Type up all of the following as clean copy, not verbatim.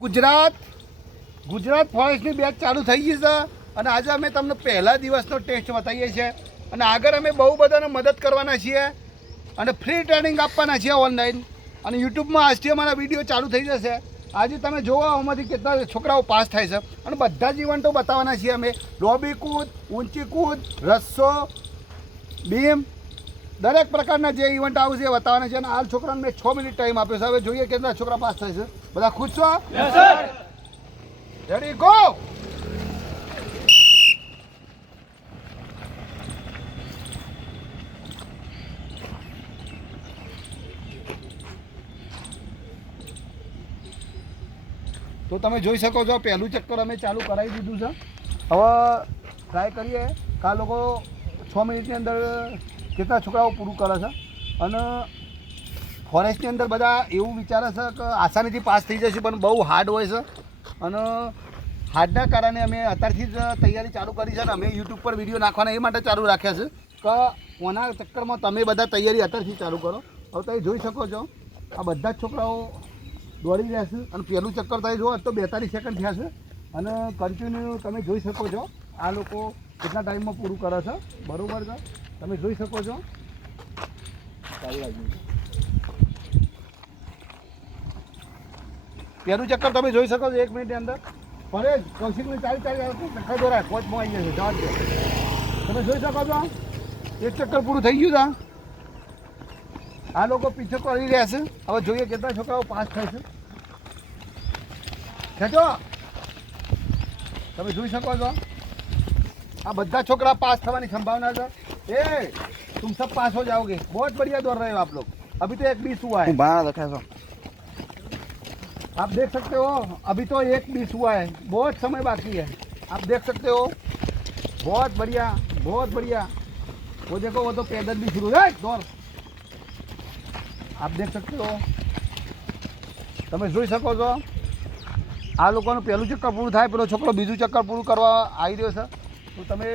Gujarat ફોરેસ્ટની batch ચાલુ થઈ ગઈ છે અને આજે અમે તમને પહેલા દિવસનો ટેસ્ટ બતાવીએ છીએ અને આગળ અમે બહુ બધાને મદદ કરવાના છીએ અને ફ્રી ટ્રેનિંગ આપવાના છીએ ઓનલાઈન અને યુટ્યુબમાં આજથી અમારા વિડીયો ચાલુ થઈ જશે. આજે તમે જોવો આમાંથી કેટલા છોકરાઓ પાસ થાય છે અને બધા જ ઇવેન્ટો બતાવવાના છીએ અમે. લોબી કૂદ, ઊંચી કૂદ, રસ્સો, બીમ, દરેક પ્રકારના જે ઇવેન્ટ આવશે એ બતાવવાના છે અને આ છોકરાને મેં 6 મિનિટ ટાઈમ આપ્યો છે. હવે જોઈએ કેટલા છોકરા પાસ થાય છે. બધા ખુશ છો? Yes sir. Ready go. તો તમે જોઈ શકો છો પહેલું ચક્કર અમે ચાલુ કરાવી દીધું છે. હવે ટ્રાય કરીએ કે આ લોકો 6 મિનિટની અંદર કેટલા છોકરાઓ પૂરું કરે છે અને ફોરેસ્ટની અંદર બધા એવું વિચારે છે કે આસાનીથી પાસ થઈ જશે પણ બહુ હાર્ડ હોય છે અને હાર્ડના કારણે અમે અત્યારથી જ તૈયારી ચાલુ કરી છે અને અમે યુટ્યુબ પર વિડીયો નાખવાના એ માટે ચાલુ રાખ્યા છે કે કોના ચક્કરમાં તમે બધા તૈયારી અત્યારથી ચાલુ કરો. હવે તમે જોઈ શકો છો આ બધા જ છોકરાઓ દોડી રહ્યા છે અને પહેલું ચક્કર તમે જુઓ તો 42 સેકન્ડ થયા છે અને કન્ટિન્યુ તમે જોઈ શકો છો આ લોકો કેટલા ટાઈમમાં પૂરું કરે છે. બરાબર છે, તમે જોઈ શકો છો. પહેલું ચક્કર તમે જોઈ શકો છો 1 મિનિટની અંદર. ફરે કૌશિકને ચાલી દોરાય કોચમાં આવી જશે. જવાબ દો. તમે જોઈ શકો છો એક ચક્કર પૂરું થઈ ગયું છે. આ લોકો પીછો કરી રહ્યા છે. હવે જોઈએ કેટલા છોકરાઓ પાસ થાય છે. ખેંચો. તમે જોઈ શકો છો આ બધા છોકરા પાસ થવાની संभावना है. ए तुम सब पास हो जाओगे. बहुत बढ़िया दौड़ रहे हो आप लोग. अभी तो 1:20 हुआ है. आप देख सकते हो अभी तो 1:20 हुआ है. बहुत समय बाकी है. आप देख सकते हो. बहुत बढ़िया, बहुत बढ़िया. वो देखो वो तो पैदल भी शुरू है दौड़. आप देख सकते हो. તમે જોઈ શકો છો આ લોકોનું પહેલું ચક્કર પૂરું થાય પેલો છોકરો બીજું ચક્કર પૂરું કરવા આવી રહ્યો છે. તો તમે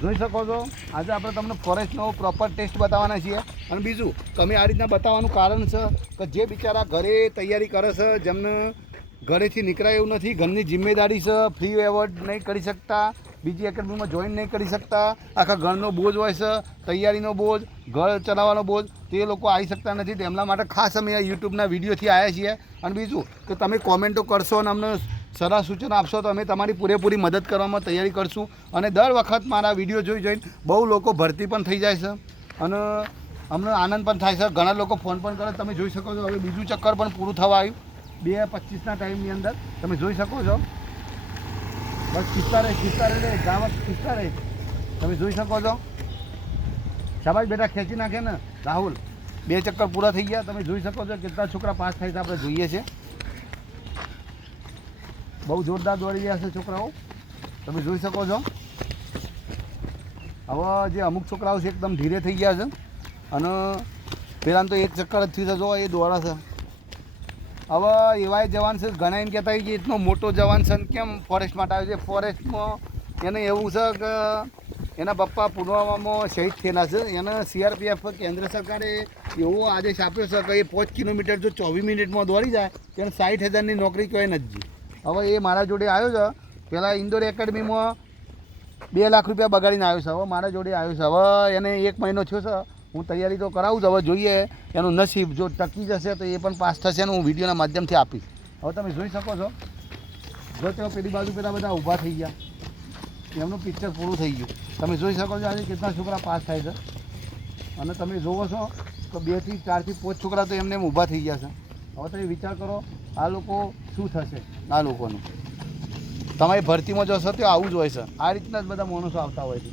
જોઈ શકો છો આજે આપણે તમને ફોરેસ્ટનો પ્રોપર ટેસ્ટ બતાવવાના છીએ. અને બીજું તમે આ રીતના બતાવવાનું કારણ છે કે જે બિચારા ઘરે તૈયારી કરે છે જેમને ઘરેથી નીકળાય એવું નથી, ઘરની જિમ્મેદારી છે, ફ્રી એવોર્ડ નહીં કરી શકતા, બીજી એકેડમીમાં જોઈન નહીં કરી શકતા, આખા ઘરનો બોજ હોય છે, તૈયારીનો બોજ, ઘર ચલાવવાનો બોજ, તે લોકો આવી શકતા નથી. તેમના માટે ખાસ અમે આ યુટ્યુબના વિડીયોથી આવ્યા છીએ. અને બીજું કે તમે કોમેન્ટો કરશો અને અમને સલાહ સૂચન આપશો તો અમે તમારી પૂરેપૂરી મદદ કરવામાં તૈયારી કરશું. અને દર વખત મારા વિડીયો જોઈને બહુ લોકો ભરતી પણ થઈ જાય છે અને અમને આનંદ પણ થાય છે. ઘણા લોકો ફોન પણ કરે. તમે જોઈ શકો છો હવે બીજું ચક્કર પણ પૂરું થવા આવ્યું 2:25ના ટાઈમની અંદર. તમે જોઈ શકો છો બસ ખીચતા રહે ગાવત ખીચતા રહે. તમે જોઈ શકો છો. શાબાશ બેટા, ખેંચી નાખે ને રાહુલ. 2 ચક્કર પૂરા થઈ ગયા. તમે જોઈ શકો છો કેટલા છોકરા પાસ થાય છે આપણે જોઈએ છે. બહુ જોરદાર દોડી રહ્યા છે છોકરાઓ. તમે જોઈ શકો છો. હવે જે અમુક છોકરાઓ છે એકદમ ધીરે થઈ ગયા છે અને પહેલાં તો 1 ચક્કર જ થયું છે. જો એ દોડા છે. હવે એવાય જવાન છે ઘણા એમ કહેતા હોય કે એટલો મોટો જવાન છે કેમ ફોરેસ્ટ માટે આવ્યો છે. ફોરેસ્ટમાં એને એવું છે કે એના પપ્પા પુલવામામાં શહીદ થયેલા છે. એને CRPF કેન્દ્ર સરકારે એવો આદેશ આપ્યો છે કે એ 5 કિલોમીટર જો 24 મિનિટમાં દોડી જાય તેને 60,000ની નોકરી કહેવાય નથી. હવે એ મારા જોડે આવ્યો છે. પહેલાં ઇન્દોર એકેડમીમાં 2 લાખ રૂપિયા બગાડીને આવ્યો છે. હવે મારા જોડે આવ્યો છે. હવે એને 1 મહિનો થયો છે. હું તૈયારી તો કરાવું છું. હવે જોઈએ એનું નસીબ જો ટકી જશે તો એ પણ પાસ થશે અને હું વિડીયોના માધ્યમથી આપીશ. હવે તમે જોઈ શકો છો જો તેઓ પેલી બાજુ પેલા બધા ઊભા થઈ ગયા એમનું પિક્ચર પૂરું થઈ ગયું. તમે જોઈ શકો છો આજે કેટલા છોકરા પાસ થાય છે અને તમે જોવો છો તો 2 થી 4 થી 5 છોકરા તો એમને એમ ઊભા થઈ ગયા છે. હવે તમે વિચાર કરો આ લોકો શું થશે. આ લોકોનું તમારી ભરતીમાં જશો તો આવું જ હોય છે. આ રીતના જ બધા માણસો આવતા હોય છે.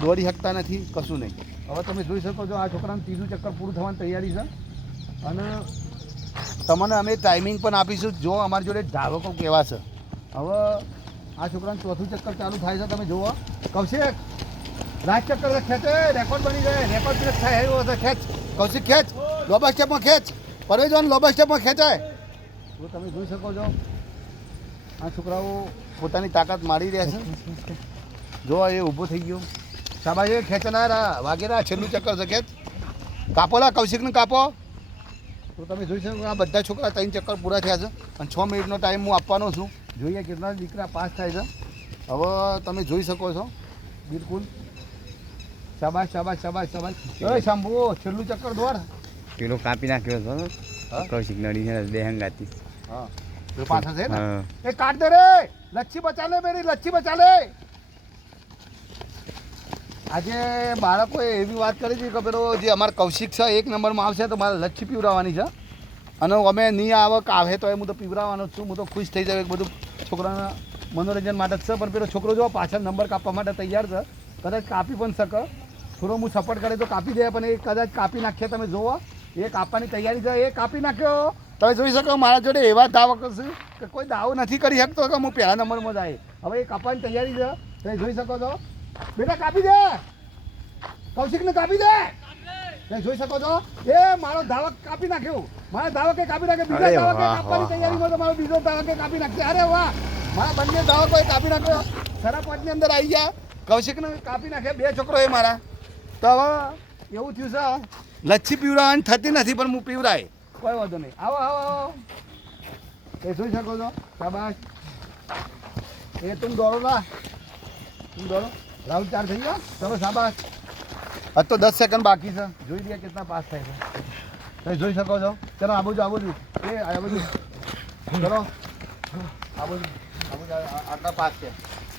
દોડી શકતા નથી, કશું નહીં. હવે તમે જોઈ શકો છો આ છોકરાનું 3જું ચક્કર પૂરું થવાની તૈયારી છે અને તમને અમે ટાઈમિંગ પણ આપીશું. જો અમારી જોડે ધાવકો કેવા છે. હવે આ છોકરાનું 4થું ચક્કર ચાલુ થાય છે. તમે જુઓ કૌશિક રાજ ચક્કર ખેંચે રેકોર્ડ બની જાય. રેકોર્ડ થાય એવો હશે. ખેંચ કૌશિક, ખેંચ. લોબા સ્ટેપમાં ખેંચ. પરવેજવાન લોબા સ્ટેપમાં ખેંચાય. તો તમે જોઈ શકો છો આ છોકરાઓ પોતાની તાકાત મારી રહ્યા છે. જો એ ઊભો થઈ ગયો. શાબાશ ખેંચનાર વાગેરા. છેલ્લું ચક્કર છે. ખેંચ. કાપો લા કૌશિકને કાપો. તો તમે જોઈ શકો આ બધા છોકરા 3 ચક્કર પૂરા થયા છે અને 6 મિનિટનો ટાઈમ હું આપવાનો છું. જોઈએ કેટલા દીકરા પાસ થાય છે. હવે તમે જોઈ શકો છો. બિલકુલ શાબાશ શાબાશ શાબાશ શાબાશ. એ શાંભુ છેલ્લું ચક્કર દોડ. પેલો કાપી નાખ્યો હતો કૌશિક નડી છે દેહંગાતી. હા તો પાછા છે ને એ કાટ દે રે. લચ્છી બચા લે મેરી લચ્છી બચા લે. આજે બાળકોએ એવી વાત કરી હતી કે પેલો જે અમારા કૌશિક છે 1 નંબરમાં આવશે તો મારે લચ્છી પીવડાવવાની છે અને અમે નહીં આવે તો હું તો પીવડાવવાનો જ છું. હું તો ખુશ થઈ જાય બધું છોકરાના મનોરંજન માટે જ છે. પણ પેલો છોકરો જો પાછળ નંબર કાપવા માટે તૈયાર છે. કદાચ કાપી પણ શકે. થોડો હું સપોર્ટ કરે તો કાપી દે પણ એ કદાચ કાપી નાખીએ. તમે જુઓ એ કાપવાની તૈયારી છે. એ કાપી નાખ્યો. તમે જોઈ શકો મારા જોડે એવા દાવ કરશે કે કોઈ દાવો નથી કરી શકતો કે હું પહેલા નંબરમાં જાય. હવે એ કાપવાની તૈયારી છે. તમે જોઈ શકો છો. બેટા કાપી દે. કૌશિકને કાપી દે. તમે જોઈ શકો છો એ મારો ધાવક કાપી નાખ્યો. મારા ધાવકે કાપી નાખ્યો. બીજા ધાવકે કાપવાની તૈયારીમાં તો મારો બીજો ધાવકે કાપી નાખશે. અરે વાહ મારા બંને ધાવકોએ કાપી નાખ્યો. ખરા પોઈન્ટની અંદર આવી ગયા. કૌશિકને કાપી નાખ્યા 2 છોકરો એ મારા. તો હવે એવું થયું છે લચ્છી પીવડાવવાની થતી નથી પણ હું પીવડાય કોઈ વાંધો નહીં. આવો આવો આવો. એ જોઈ શકો છો. શાબાશ. એ તું દોડો લા. તું દોડો. રાઉન્ડ 4 થઈ ગયો. ચલો શાબાશ. હજ તો 10 સેકન્ડ બાકી છે. જોઈ લઈએ કેટલા પાસ થાય છે. તમે જોઈ શકો છો. ચલો આ બાજુ એ આ બાજુ ચલો આ બાજુ આટલા પાસ છે.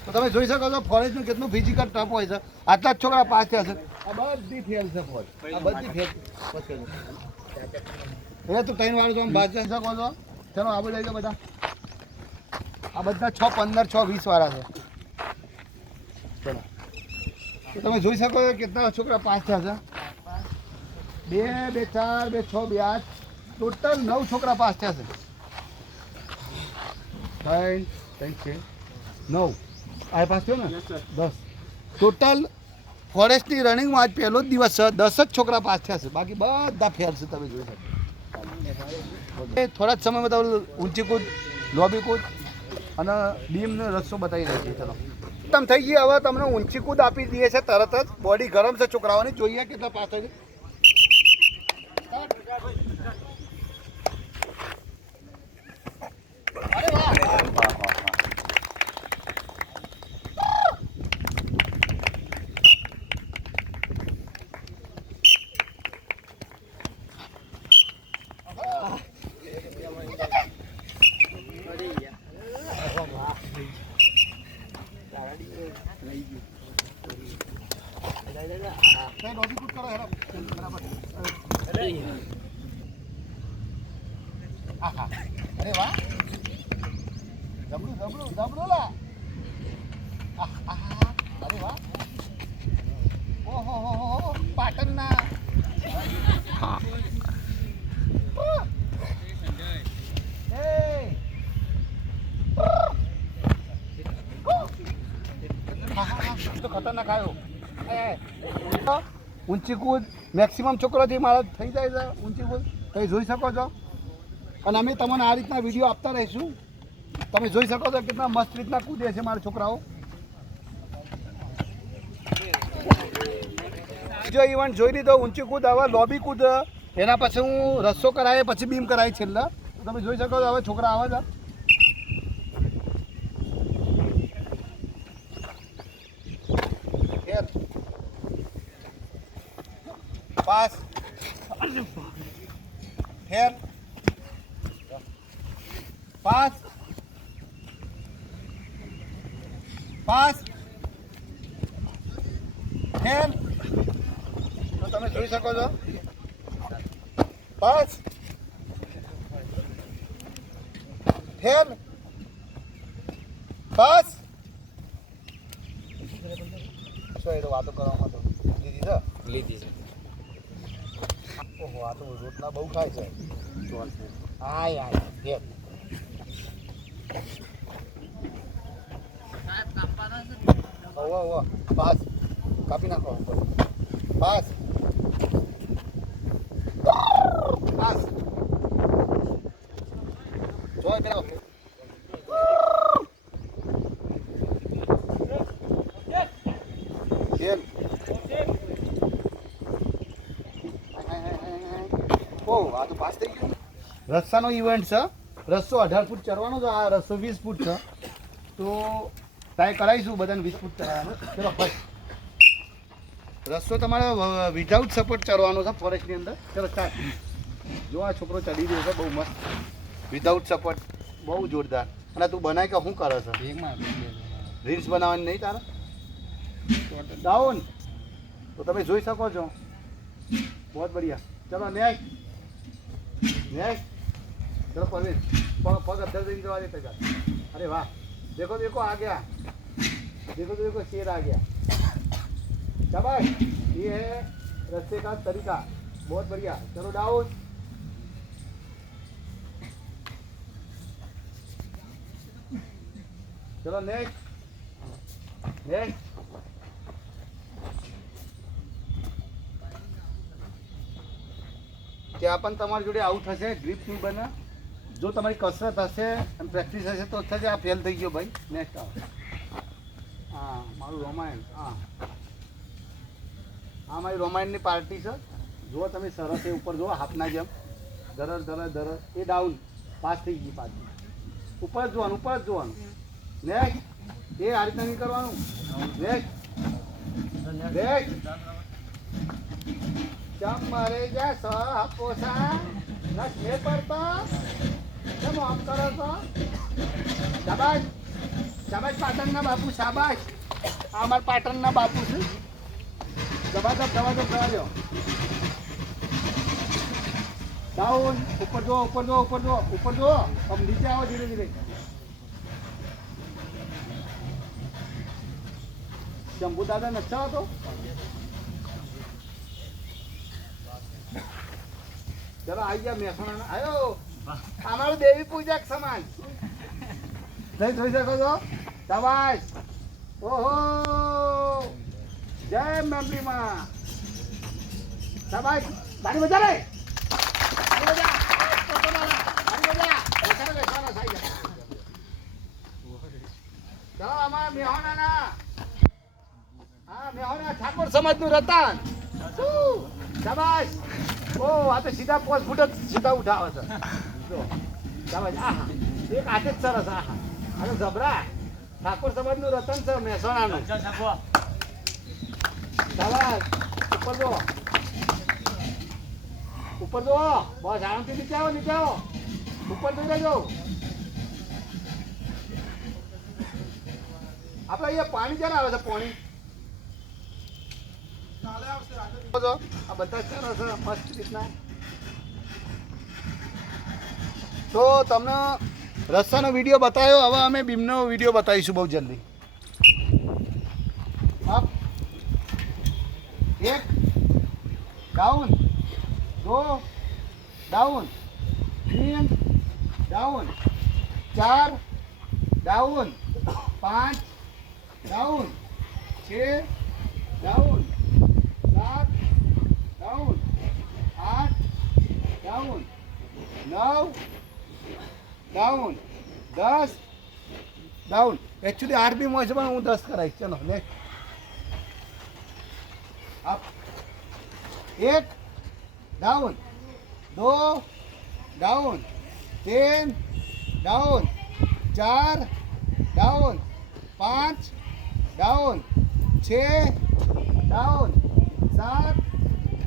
તો તમે જોઈ શકો છો ફોરેસ્ટનું કેટલું ફિઝિકલ ટફ હોય છે. આટલા જ છોકરા પાસ થયા છે. આ બધી ફેલ છે ફોરેસ્ટ. આ બધી ફેલ એ તો 3 વાર તો બાદ શકો છો. ચલો આ બાજુ આવી જાઓ બધા. આ બધા 6, 15, 6, 20 વાળા છે. ચલો તો તમે જોઈ શકો છો કેટલા છોકરા પાસ થયા છે. 2, 2, 4, 2, 6, 2, 8 ટોટલ 9 છોકરા પાસ થયા છે. 3, 3, 9 આ પાસ થયો ને 10 ટોટલ ફોરેસ્ટની રનિંગમાં આજ પહેલો જ દિવસ છે. 10 જ છોકરા પાસ થયા છે. બાકી બધા ફેલ છે. તમે જોઈ શકો થોડા જ સમયમાં તમે ઊંચી કૂદ લોબી કૂદ અને બીમનો રસ્તો બતાવી રહ્યો છે. ચલો તમે થઈ ગઈ. હવે તમને ઊંચી કૂદ આપી દઈએ છે તરત જ. બોડી ગરમ છે છોકરાઓની. જોઈએ કેટલા પાસ થાય છે. અરે વાહ જબરું જબરું જબરું લા. અરે વાહ ઓહો હો પાટણના. હા તો ખતરનાક આવ્યો. ઊંચી કૂદ મેક્સિમમ છોકરોથી મારા થઈ જાય છે ઊંચી કૂદ. તમે જોઈ શકો છો. અને અમે તમને આ રીતના વિડીયો આપતા રહીશું. તમે જોઈ શકો છો કેટલા મસ્ત રીતના કૂદે છે મારા છોકરાઓ. બીજો ઇવેન્ટ જોઈ લીધો ઊંચી કૂદ. હવે લોબી કૂદ એના પછી હું રસ્સો કરાય પછી બીમ કરાય છેલ્લા. તમે જોઈ શકો છો હવે છોકરા આવે છે. પાસ ફેર પાસ પાસ ફેર. તો તમે જોઈ શકો છો પાસ ફેર પાસ. શું એ તો વાતો કરવામાં તો લીધી છે. ઓહો આ તો રોટલા બહુ ખાય છે. હાય હાય ફેર. ઓહો પાસ કાપી નાખો. પાસ પાસ જોઈ પેલો ખેલ. ઓહ આ તો પાસ થઈ ગયું. રસ્તાનો ઇવેન્ટ છે. રસ્તો 18 ફૂટ ચડવાનો છે, આ રસ્તો 20 ફૂટ છે. તો ટ્રાય કરાવીશું બધાને 20 ફૂટ ચડવાનો. ચલો ભાઈ, રસ્તો તમારે વિધાઉટ સપોર્ટ ચડવાનો છે ફોરેસ્ટની અંદર. ચલો સ્ટાર્ટ. જો આ છોકરો ચડી રહ્યો છે બહુ મસ્ત, વિધાઉટ સપોર્ટ, બહુ જોરદાર. અને તું બનાય કે શું કરે છે? રીલ્સ બનાવવાની નહીં તારે? ડાઉન તો તમે જોઈ શકો છો. બહુ બઢિયા. ચલો નેક્સ્ટ નેક્સ્ટ. चलो परवीन, पग अद्धर दिन जवा देते जा. अरे वाह, देखो देखो आ गया, देखो देखो शेर आ गया. शाबाश, ये है रास्ते का तरीका. बहुत बढ़िया. चलो डाउन. चलो नेक्स्ट नेक्स्ट. ત્યાં પણ તમારી જોડે આવું થશે, ગ્રીપ નહીં બને. જો તમારી કસરત હશે અને પ્રેક્ટિસ હશે તો થશે. આ ફેલ થઈ ગયો ભાઈ. નેક્સ્ટ આવો. હા, મારું રોમાયણ. હા હા, મારી રોમાયણની પાર્ટી છે. જુઓ તમે સરસ એ ઉપર જુઓ, હાથના જેમ ધરર ધરર ધરર. એ ડાઉન, પાસ થઈ ગઈ પાછી. ઉપર જ જોવાનું, ઉપર જ જોવાનું. નેક્સ્ટ. એ આ રીતના નહીં કરવાનું. Next next. चमरे जैसा पोसा नशे पड़ता जब आप करो तो. शाबाश शाबाश पाटणના બાપુ, શાબાશ. આ અમારા પાટણના બાપુ છે. જબરદસ્ત જબરદસ્ત જવા. ડાઉન. ઉપર જો ઉપર જો ઉપર જો ઉપર જો. अब नीचे आओ धीरे धीरे. शंभू दादा नचा હતો. चलो आई गया मહેસાણા. आयो हमारे देवी पूजक समाज. नहीं જોઈ શકો છો. શાબાશ. ઓહો, જય મેમરી માં. શાબાશ. તારી મજા રે. તારી મજા. તારી મજા. બેસાડો બેસાડો સાઈ જા. ચલો અમારા મહેસાણાના, હા મહેસાણા ઠાકોર સમાજનું રતન. શાબાશ. ઓ આ તો સીધા 5 ફૂટ જ સીધા ઉઠાવે છે. જો શાબાશ. આહા, એક હાથે જ સરસ. આહા, આ તો જબરા ઠાકોર સમાજનું રતન છે મહેસાણાનું. શાબાશ. ઉપર જો ઉપર જો. બસ આરામથી નીચે આવો નીચે આવો. ઉપર જોઈ લેજો. આપણે અહીંયા પાણી ક્યારે આવે છે? પાણી આ બધા સરસ મસ્ત રીતના. તો તમને રસ્તાનો વિડીયો બતાવ્યો. હવે અમે બીમનો વિડીયો બતાવીશું બહુ જલ્દી. અપ, એક ડાઉન, દો down, 3 down, 4 down, 5 down, 6 down, 7 down, 8 down, 9 down, 10 down. Actually 8 બી મોય છે પણ હું 10 કરાવીશ. ચલો next. Up, 1 down, 2 down, 3 down, 4 down, 5 down, 6 down, 7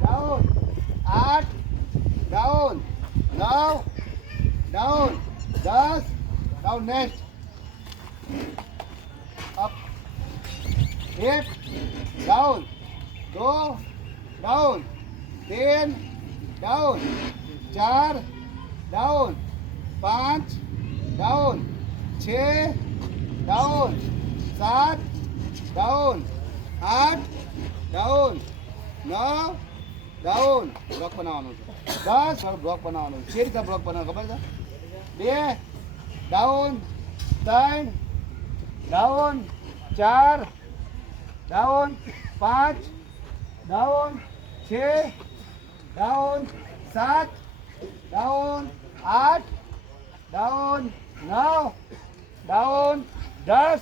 down, 8 down, 9 down, 10 down. Next. Up, 1 down, 2 down, 3 down, 4 down, 5 down, 6 down, 7 down, 8 down, 9 down. Block બનાવવાનું છે. 10 block બનાવવાનું છે. રીતે બ્લોક બનાવવાનું ખબર છે? 2 down, 3 down, 4 down, 5 down, 6 down, 7 down, 8 down, 9 down, 10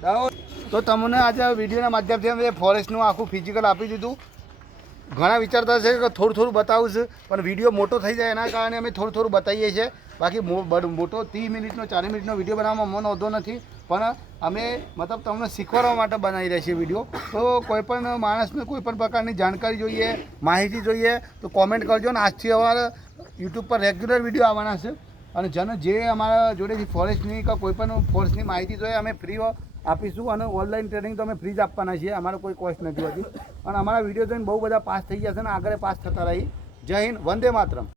down. તો તમને આજે વિડીયોના માધ્યમથી અમે ફોરેસ્ટનું આખું ફિઝિકલ આપી દીધું. ઘણા વિચારતા છે કે થોડું થોડું બતાવું છું પણ વિડીયો મોટો થઈ જાય એના કારણે અમે થોડું થોડું બતાવીએ છીએ. બાકી મોટો 30 મિનિટનો 40 મિનિટનો વિડીયો બનાવવામાં મને વાંધો નથી, પણ અમે મતલબ તમને શીખવાડવા માટે બનાવી રહ્યા છીએ વિડીયો. તો કોઈ પણ માણસને કોઈ પણ પ્રકારની જાણકારી જોઈએ, માહિતી જોઈએ તો કોમેન્ટ કરજો. ને આજથી અમારા યુટ્યુબ પર રેગ્યુલર વિડીયો આવવાના છે. અને જે અમારા જોડેથી ફોરેસ્ટની કે કોઈ પણ ફોરેસ્ટની માહિતી જોઈએ અમે ફ્રી આપીશું. અને ઓનલાઈન ટ્રેનિંગ તો અમે ફ્રી જ આપવાના છીએ, અમારો કોઈ કોસ્ટ નથી હોતી. અને અમારા વિડીયો જોઈને બહુ બધા પાસ થઈ ગયા છે ને આગળ પાસ થતા રહી. જય હિન્દ, વંદે માતરમ.